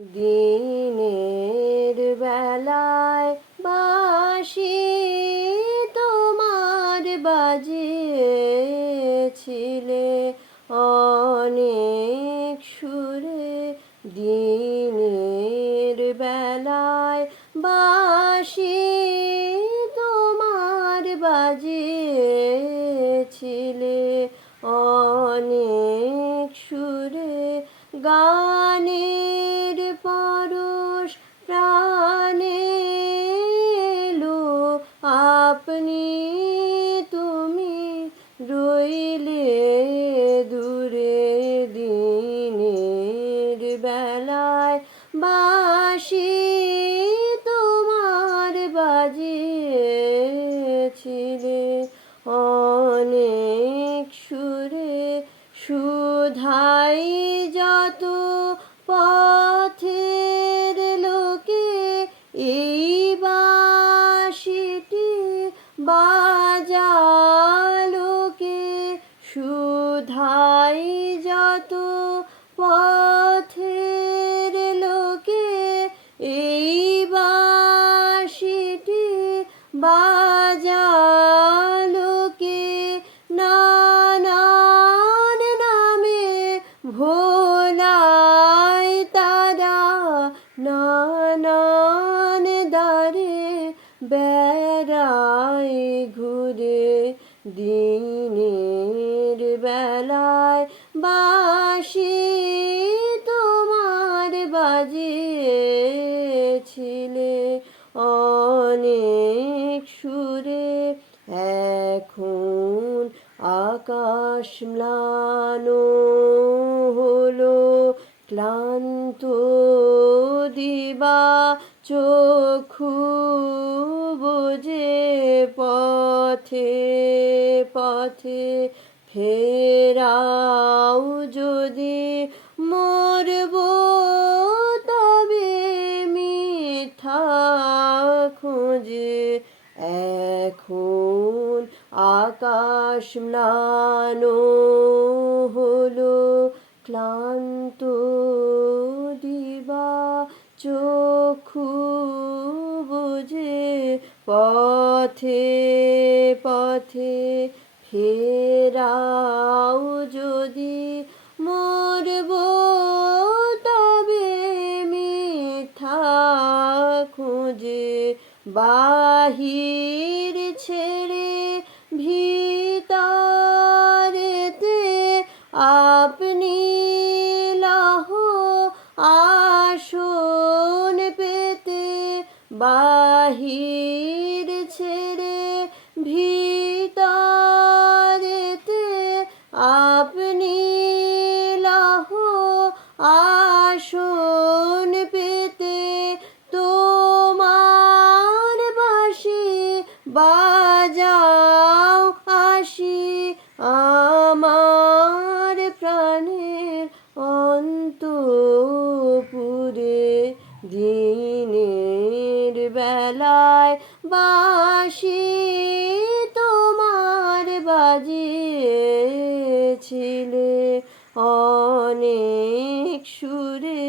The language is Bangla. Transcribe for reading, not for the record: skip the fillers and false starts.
দিনের বেলায় বাঁশি তোমার বাজিয়েছিলে অনেক সুরে। দিনের বেলায় বাঁশি তোমার বাজিয়েছিলে অনেক সুরে। গানের পরশ প্রাণে এলো আপনি তুমি রইলে দূরে। দিনের বেলায় বাঁশি তোমার বাজিয়েছিলে অনেক সুরে। সুধাই যত পথের লোকে এই বাঁশিটি বাজালোকে। সুধাই যত পথের লোকে এই বাঁশিটি বাজালোকে। নানান নামে ভোলায় তারা নানান দ্বারে বেড়ায় ঘুরে। দিনের বেলায় বাঁশি তোমার বাজিয়েছিলে অনেক সুরে। এখন আকাশ ম্লান হলো ক্লান্ত দিবা চক্ষু বুজে পথে পথে ফেরাও যদি মরব তবে মিথ্যা খুঁজে। এখন আকাশ ম্লান হলো ক্লান্ত দিবা চক্ষু বুজে পথে পথে ফেরাও যদি মরব তবে মিথ্যা খুঁজে। বাহির ছেড়ে ভিতরেতে আপনি লহ আসন পেতে। বাহির ছেড়ে ভিতরেতে আপনি লহ আসন পেতে। তোমার বাঁশি বাজাও আসি আমার প্রাণের অন্তঃপুরে। দিনের বেলায় বাঁশি তোমার বাজিয়েছিলে অনেক সুরে।